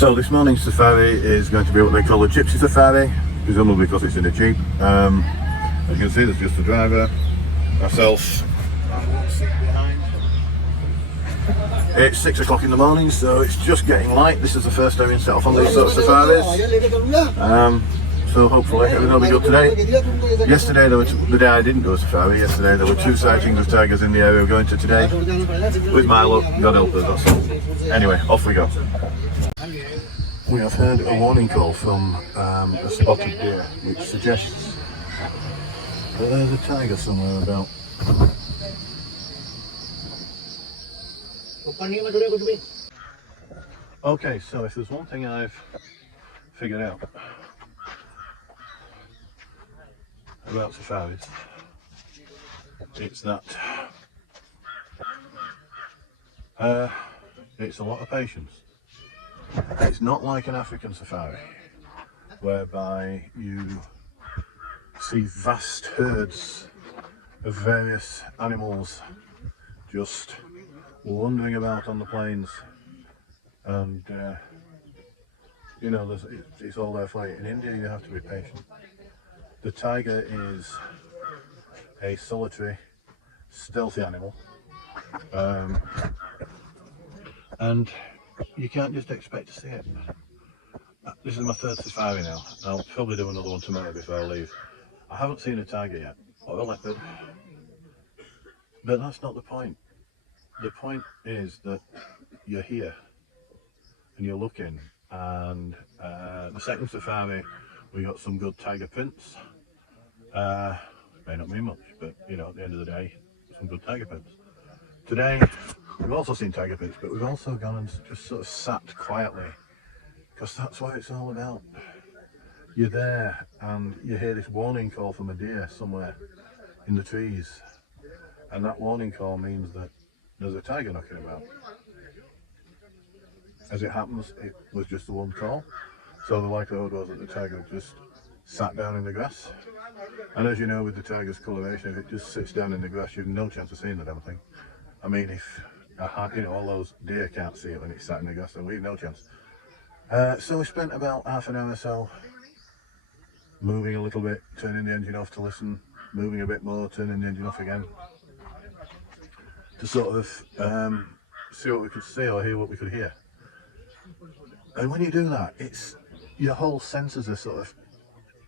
So this morning's safari is going to be what they call a gypsy safari, presumably because it's in a jeep. As you can see, there's just the driver, myself, and one seat behind. It's 6 o'clock in the morning, so it's just getting light. This is the first time we set off on these sort of safaris. So hopefully it'll be good today. Yesterday, the day I didn't do a safari, yesterday there were 2 sightings of tigers in the area we're going to today. With my luck, God help us, that's all. Anyway, off we go. We have heard a warning call from a spotted deer, which suggests that there's a tiger somewhere about. Okay, so if there's one thing I've figured out about safaris, it's that it's a lot of patience. It's not like an African safari, whereby you see vast herds of various animals just wandering about on the plains, and you know, it's all there for you. In India you have to be patient. The tiger is a solitary, stealthy animal, and you can't just expect to see it. This is my 3rd safari now. I'll probably do another one tomorrow before I leave. I haven't seen a tiger yet, or a leopard, but that's not the point. The point is that you're here and you're looking, and the 2nd safari we got some good tiger prints. May not mean much, but you know, at the end of the day, some good tiger prints. Today we've also seen tiger prints, but we've also gone and just sort of sat quietly, because that's what it's all about. You're there and you hear this warning call from a deer somewhere in the trees, and that warning call means that there's a tiger knocking about. As it happens, it was just the one call, so the likelihood was that the tiger just sat down in the grass. And as you know, with the tiger's coloration, if it just sits down in the grass, you've no chance of seeing the damn thing. I mean, if you know, all those deer can't see it when it's sat in the grass, then we've no chance. So we spent about half an hour or so moving a little bit, turning the engine off to listen, moving a bit more, turning the engine off again, to sort of see what we could see or hear what we could hear. And when you do that, it's your whole senses are sort of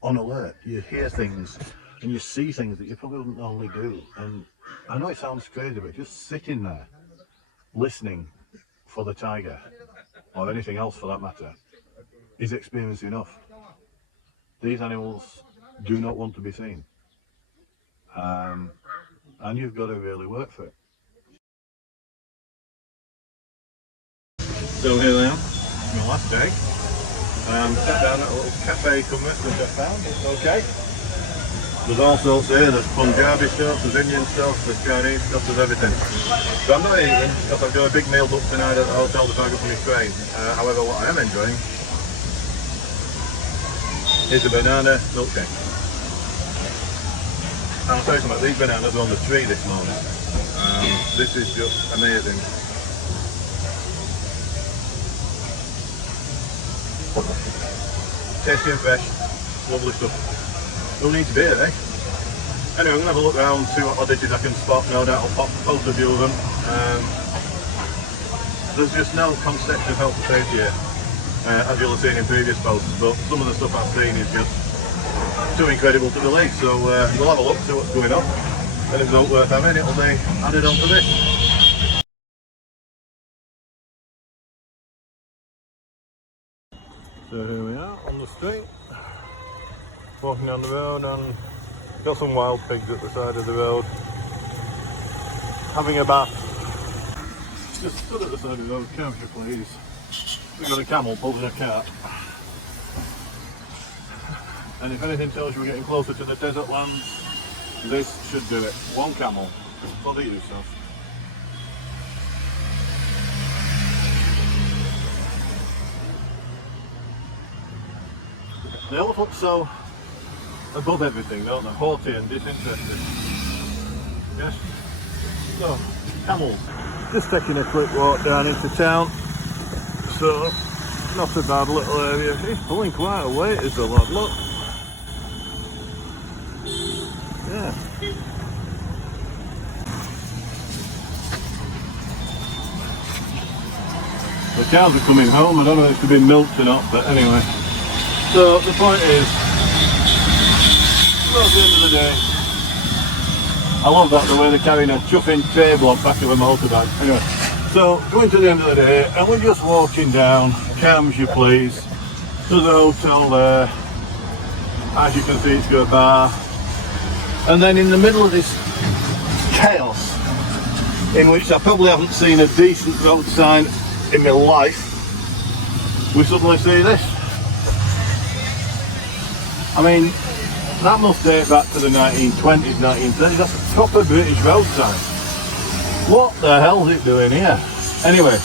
on alert. You hear things and you see things that you probably wouldn't normally do. And I know it sounds crazy, but just sitting there listening for the tiger, or anything else for that matter, is experience enough. These animals do not want to be seen, and you've got to really work for it. So here I am, my last day. Sat down at a little cafe somewhere, which I found. It's okay. There's all sorts here. There's Punjabi stuff, there's Indian stuff, there's Chinese stuff, there's everything. So I'm not eating because I've got a big meal booked tonight at the hotel before I go for my train. However, what I am enjoying is a banana milkshake. And I'll tell you something, these bananas are on the tree this morning. This is just amazing. Tasty and fresh, lovely stuff. No need to be here, eh? Anyway, I'm going to have a look around, see what oddities I can spot. No doubt I'll post a few of them. There's just no concept of health and safety here, as you'll have seen in previous posts, but some of the stuff I've seen is just too incredible to believe. So we'll have a look, see what's going on, and if it's not worth having, it'll be added on to this. So here we are on the street, walking down the road, and got some wild pigs at the side of the road having a bath. Just stood at the side of the road, careful please. We've got a camel pulling a cart. And if anything tells you we're getting closer to the desert lands, this should do it. One camel, bother yourself. The elephants so above everything, don't they? Haughty and disinterested. Yes. So, camels. Just taking a quick walk down into town. So, Not a bad little area. He's pulling quite a weight, is the lad, look. Yeah. The cows are coming home. I don't know if they've been milked or not, but anyway. So the point is, well, at the end of the day, I love that, the way they're carrying a chuffing table on back of a motorbike. Anyway, so going to the end of the day, and we're just walking down, calm as you please. There's a hotel there. As you can see, it's got a bar. And then in the middle of this chaos, in which I probably haven't seen a decent road sign in my life, we suddenly see this. I mean, that must date back to the 1920s, 1930s. That's a proper British road sign. What the hell's it doing here? Anyway,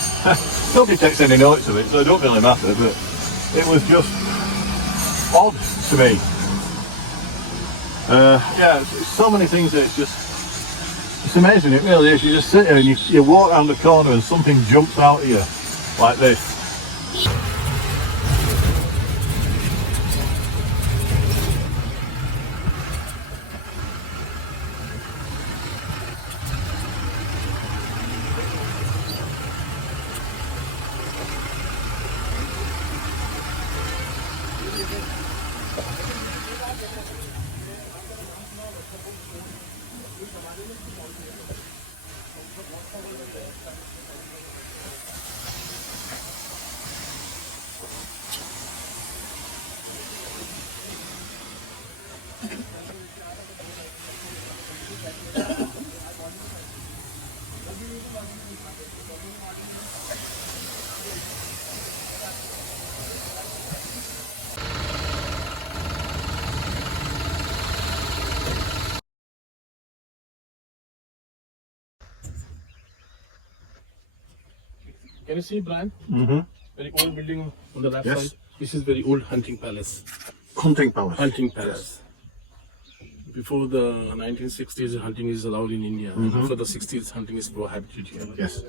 nobody takes any notice of it, so it don't really matter, but it was just odd to me. Yeah, it's so many things that it's amazing, it really is. You just sit here and you walk around the corner and something jumps out of you like this. Can you see, Brian? Mm-hmm. Very old building on the left Yes. side. This is very old hunting palace. Hunting palace. Hunting palace. Before the 1960s, hunting is allowed in India. And after the 60s, hunting is prohibited here. Yes.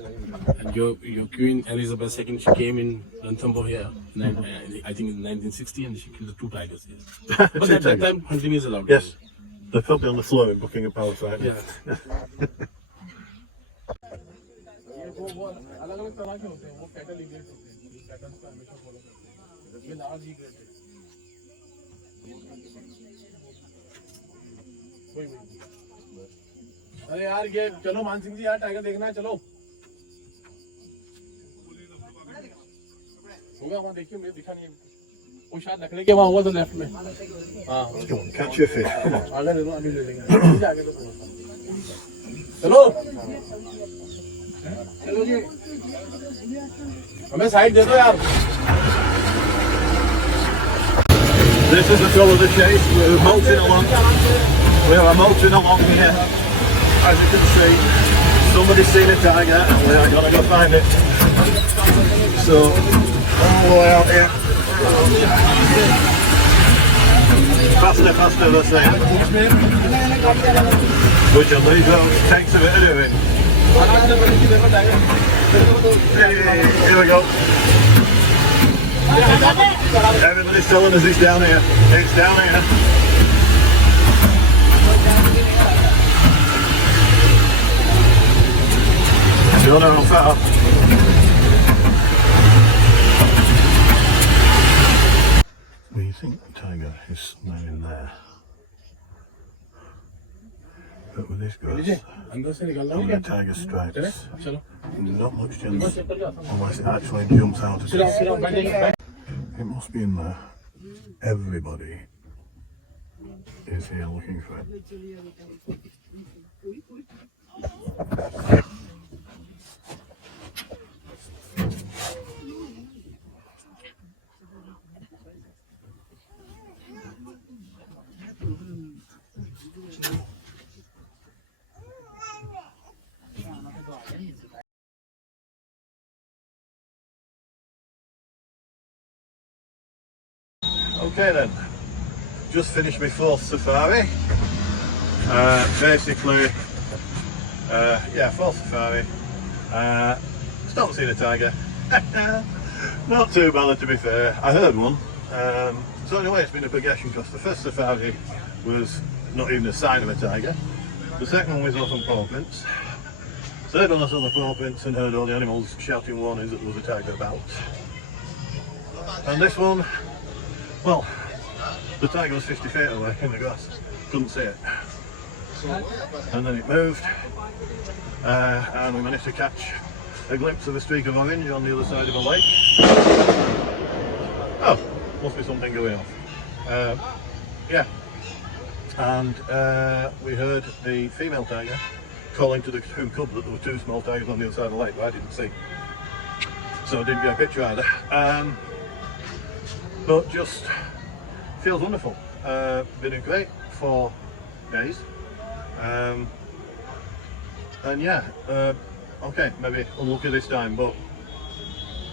And your Queen Elizabeth II, she came in Ranthambore here, I think in 1960, and she killed 2 tigers here. But at that time, hunting is allowed. Yes. They're probably on the floor in Buckingham Palace right now. Yeah. अरे यार ये चलो मान सिंह जी यार tiger देखना है चलो होगा वहाँ देखिए मुझे दिखा नहीं है वो शायद लकड़े के वहाँ होगा तो लेफ्ट में हाँ Come on, catch your fish. Come on. आगे दे दो अभी ले लेंगे आगे तो चलो चलो जी हमें साइड दे दो यार This is the trouble of the chase. We're motoring along. We are motoring along here. As you can see, somebody's seen a tiger and we are going to go find it. So, all the way out here. Faster, faster, they're saying. Which on these roads takes a bit of doing. Here we go. Everybody's telling us it's down here. It's down here. Don't know how far. Well, you think the tiger is somewhere in there. But with this grass अंदर से निकलना and है the tiger stripes, चलो not much chance unless it actually jumps out. It must be in there. Everybody is here looking for it. Okay then, just finished my 4th safari. Basically, yeah, 4th safari. Still haven't seen a tiger. Not too bad, to be fair. I heard one. So anyway, it's been a progression because the first safari was not even a sign of a tiger. The second one was off on paw prints. Third one I saw the paw prints and heard all the animals shouting warnings that there was a tiger about. And this one, well, the tiger was 50 feet away in the grass. Couldn't see it. And then it moved, and we managed to catch a glimpse of a streak of orange on the other side of a lake. Oh, must be something going off. Yeah. And we heard the female tiger calling to the two cubs that there were two small tigers on the other side of the lake, but I didn't see. So I didn't get a picture either. But just feels wonderful. Been a great 4 days. And yeah, okay, maybe unlucky this time, but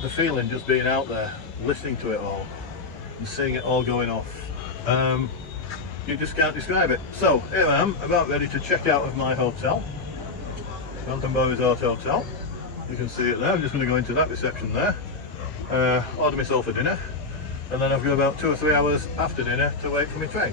the feeling just being out there, listening to it all, and seeing it all going off, you just can't describe it. So here I am, about ready to check out of my hotel, Ranthambore Resort Hotel. You can see it there. I'm just going to go into that reception there, order myself a dinner, and then I've got about 2 or 3 hours after dinner to wait for my train.